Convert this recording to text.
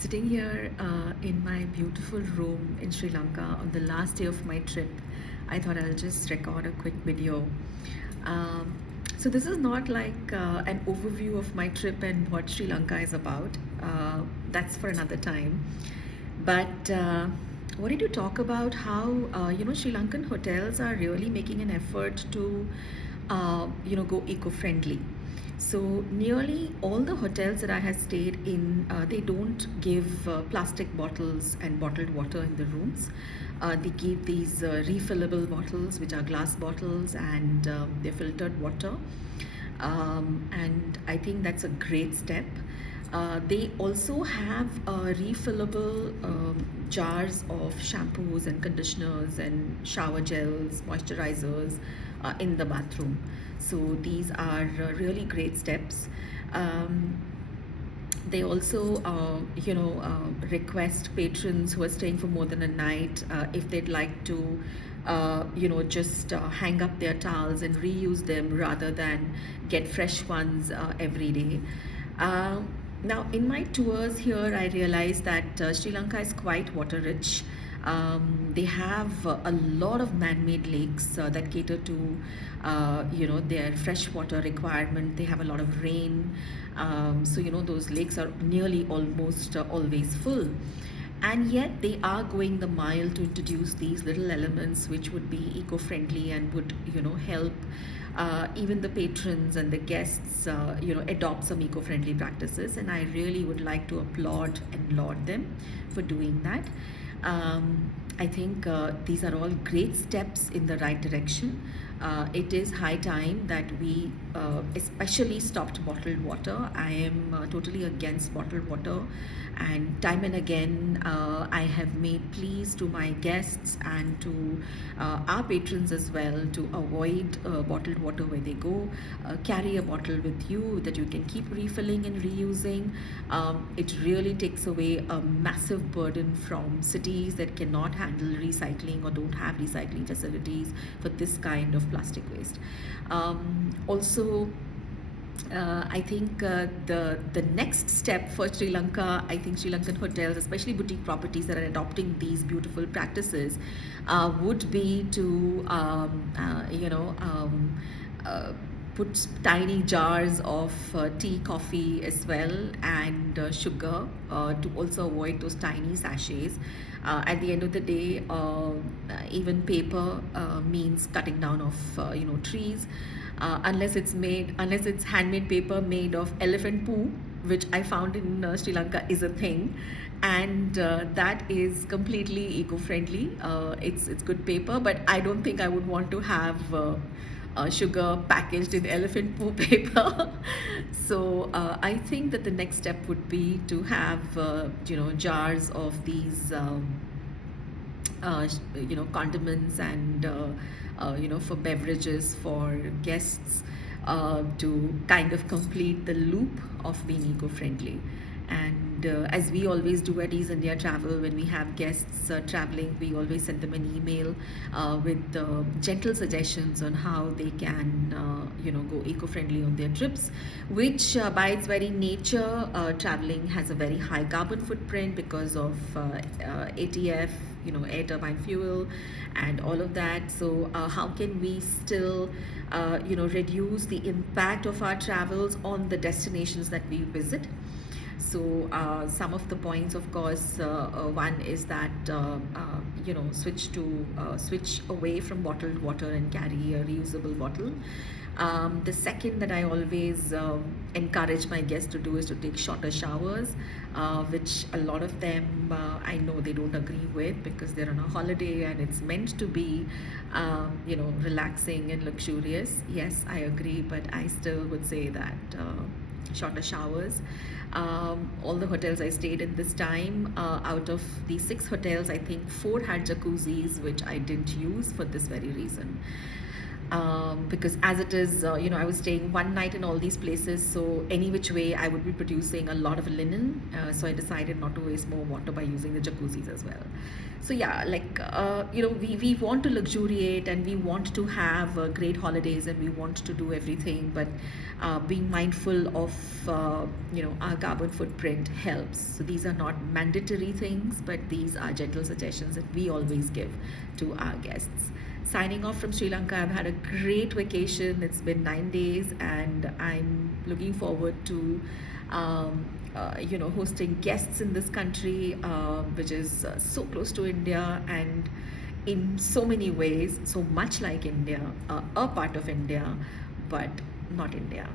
Sitting here in my beautiful room in Sri Lanka on the last day of my trip, I thought I'll just record a quick video. Um, so, this is not like an overview of my trip and what Sri Lanka is about. That's for another time. But wanted to talk about how Sri Lankan hotels are really making an effort to go eco-friendly. So nearly all the hotels that I have stayed in, they don't give plastic bottles and bottled water in the rooms. They give these refillable bottles, which are glass bottles, and they're filtered water. And I think that's a great step. They also have refillable jars of shampoos and conditioners and shower gels, moisturizers in the bathroom. So these are really great steps. Um, they also, request patrons who are staying for more than a night if they'd like to, just hang up their towels and reuse them rather than get fresh ones every day. Uh, Now, in my tours here, I realized that Sri Lanka is quite water rich. They have a lot of man-made lakes that cater to, their freshwater requirement. They have a lot of rain, so those lakes are nearly almost always full. And yet they are going the mile to introduce these little elements which would be eco-friendly and would help even the patrons and the guests adopt some eco-friendly practices, and I really would like to applaud and laud them for doing that. I think these are all great steps in the right direction. It is high time that we especially stopped bottled water. I am totally against bottled water, and time and again I have made pleas to my guests and to our patrons as well to avoid bottled water where they go. Carry a bottle with you that you can keep refilling and reusing. It really takes away a massive burden from cities that cannot handle recycling or don't have recycling facilities for this kind of plastic waste. Also, I think the next step for Sri Lanka, I think Sri Lankan hotels, especially boutique properties that are adopting these beautiful practices, would be to uh, put tiny jars of tea, coffee as well, and sugar to also avoid those tiny sachets. At the end of the day, even paper means cutting down of trees. Unless it's handmade paper made of elephant poo, which I found in Sri Lanka is a thing, and that is completely eco-friendly. It's good paper, but I don't think I would want to have sugar packaged in elephant poo paper. So I think that the next step would be to have jars of these condiments and for beverages for guests to kind of complete the loop of being eco-friendly. And as we always do at East India Travel, when we have guests traveling, we always send them an email with gentle suggestions on how they can, go eco-friendly on their trips, which by its very nature, traveling has a very high carbon footprint because of ATF, air turbine fuel and all of that. So how can we still reduce the impact of our travels on the destinations that we visit? So some of the points, of course, one is that switch away from bottled water and carry a reusable bottle. The second that I always encourage my guests to do is to take shorter showers, which a lot of them I know they don't agree with because they're on a holiday and it's meant to be, relaxing and luxurious. Yes, I agree, but I still would say that. Shorter showers. All the hotels I stayed in this time, out of the 6 hotels, I think 4 had jacuzzis, which I didn't use for this very reason. because as it is, I was staying one night in all these places, so any which way I would be producing a lot of linen. So I decided not to waste more water by using the jacuzzis as well. So yeah, like we want to luxuriate and we want to have great holidays and we want to do everything, but being mindful of our carbon footprint helps. So these are not mandatory things, but these are gentle suggestions that we always give to our guests. Signing off from Sri Lanka. I've had a great vacation. It's been 9 days, and I'm looking forward to, hosting guests in this country, which is so close to India and in so many ways, so much like India, a part of India, but not India.